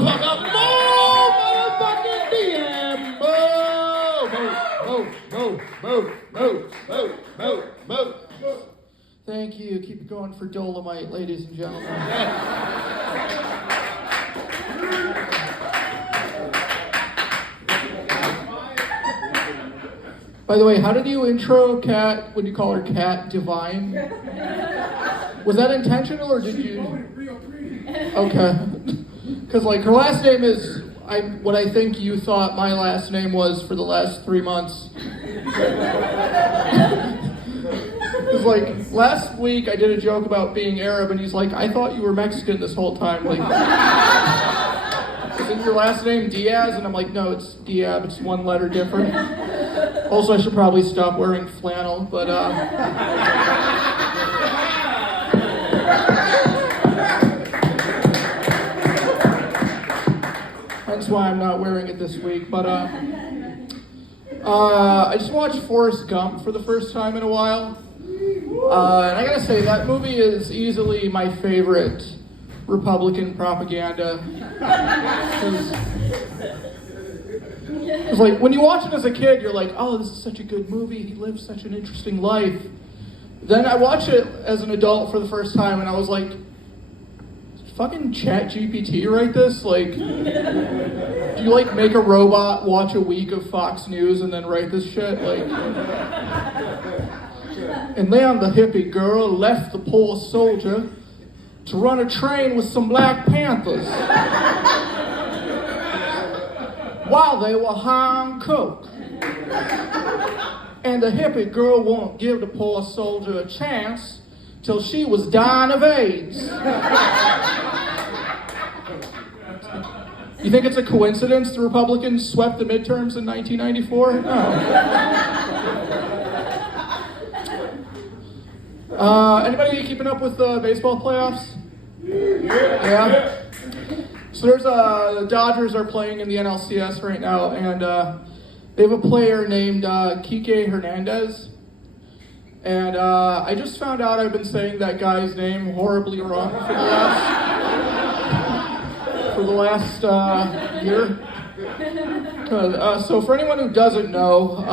motherfucker. More motherfucking DM. Move. Thank you. Keep it going for Dolomite, ladies and gentlemen. By the way, how did you intro Kat when you call her Kat Divine? Was that intentional or did you? Okay. Because like her last name is what I think you thought my last name was for the last 3 months. Because like last week I did a joke about being Arab and he's like, I thought you were Mexican this whole time. Like, isn't your last name Diaz? And I'm like, no, it's Diab. It's one letter different. Also, I should probably stop wearing flannel, but that's why I'm not wearing it this week. But I just watched Forrest Gump for the first time in a while. And I gotta say, that movie is easily my favorite Republican propaganda. Because like, when you watch it as a kid, you're like, oh, this is such a good movie, he lives such an interesting life. Then I watched it as an adult for the first time, and I was like, did fucking ChatGPT write this? Like, do you like make a robot watch a week of Fox News and then write this shit? Like, and then the hippie girl left the poor soldier to run a train with some Black Panthers while they were high on coke. And the hippie girl won't give the poor soldier a chance till she was dying of AIDS. You think it's a coincidence the Republicans swept the midterms in 1994? No. Anybody keeping up with the baseball playoffs? Yeah? So there's the Dodgers are playing in the NLCS right now, and they have a player named Kike Hernandez. And I just found out I've been saying that guy's name horribly wrong for the last year. So for anyone who doesn't know,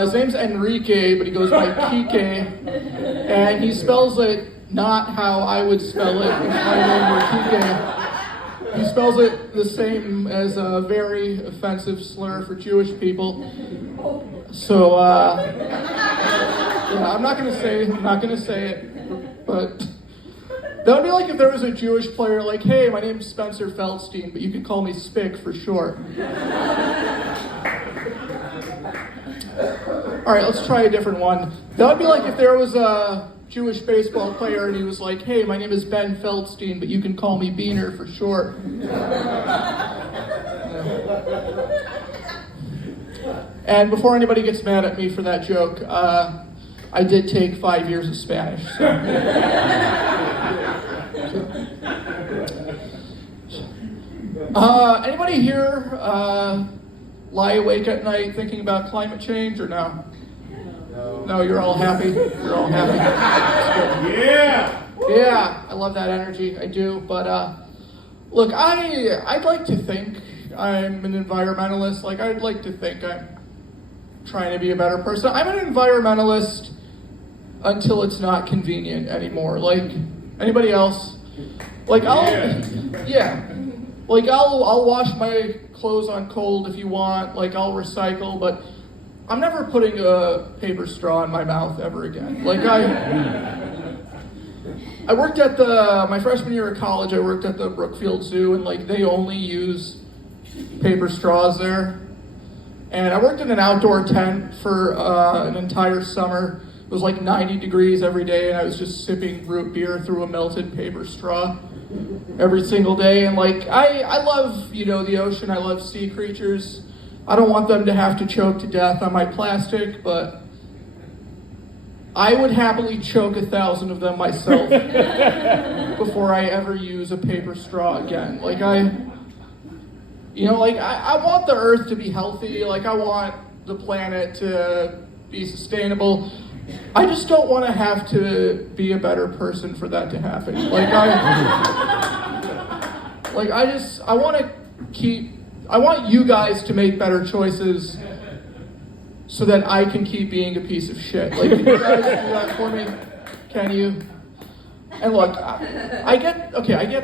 his name's Enrique, but he goes by Kike, and he spells it not how I would spell it if my name were Kike. He spells it the same as a very offensive slur for Jewish people. So, yeah, I'm not gonna say it, but that would be like if there was a Jewish player like, hey, my name's Spencer Feldstein, but you can call me Spick for short. All right, let's try a different one. That would be like if there was a Jewish baseball player and he was like, hey, my name is Ben Feldstein, but you can call me Beaner for short. And before anybody gets mad at me for that joke, I did take 5 years of Spanish. So. Anybody here lie awake at night thinking about climate change or no? No, you're all happy. You're all happy. Yeah, I love that energy. I do. But look, I'd like to think I'm an environmentalist. Like, I'd like to think I'm trying to be a better person. I'm an environmentalist until it's not convenient anymore. Like, anybody else? Like, I'll wash my clothes on cold if you want. Like, I'll recycle, but I'm never putting a paper straw in my mouth ever again. Like, I worked at my freshman year of college, I worked at the Brookfield Zoo, and like, they only use paper straws there. And I worked in an outdoor tent for an entire summer. It was like 90 degrees every day, and I was just sipping root beer through a melted paper straw every single day. And like, I love, the ocean. I love sea creatures. I don't want them to have to choke to death on my plastic, but I would happily choke 1,000 of them myself before I ever use a paper straw again. Like, I want the earth to be healthy. Like, I want the planet to be sustainable. I just don't want to have to be a better person for that to happen. Like, Like, I want you guys to make better choices so that I can keep being a piece of shit. Like, can you guys do that for me? Can you? And look, I get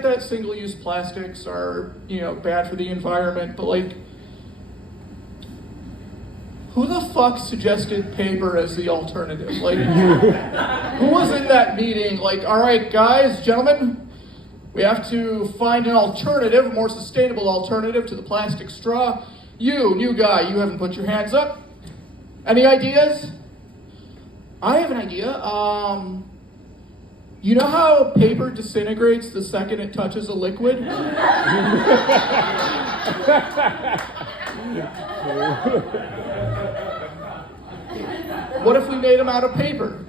that single-use plastics are, bad for the environment, but like, who the fuck suggested paper as the alternative? Like, who was in that meeting? Like, all right, guys, gentlemen, we have to find an alternative, a more sustainable alternative to the plastic straw. You, new guy, you haven't put your hands up. Any ideas? I have an idea. You know how paper disintegrates the second it touches a liquid? What if we made them out of paper?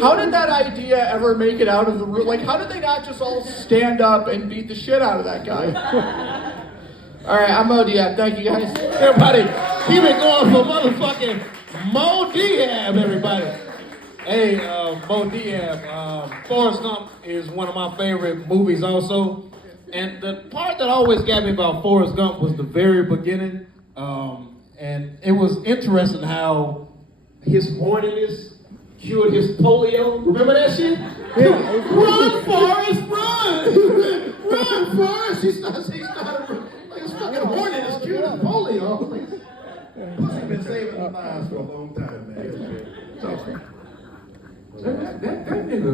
How did that idea ever make it out of the room? Like, how did they not just all stand up and beat the shit out of that guy? All right, I'm Mo Diab. Thank you, guys. Everybody, keep it going for motherfucking Mo Diab, everybody. Hey, Mo Diab, Forrest Gump is one of my favorite movies also. And the part that always got me about Forrest Gump was the very beginning. And it was interesting how his horniness cured his polio. Remember that shit? Yeah. Run, Forrest, run! Run, Forrest! He started like his fucking horniness cured his polio. He's been saving lives for a long time, man. That nigga.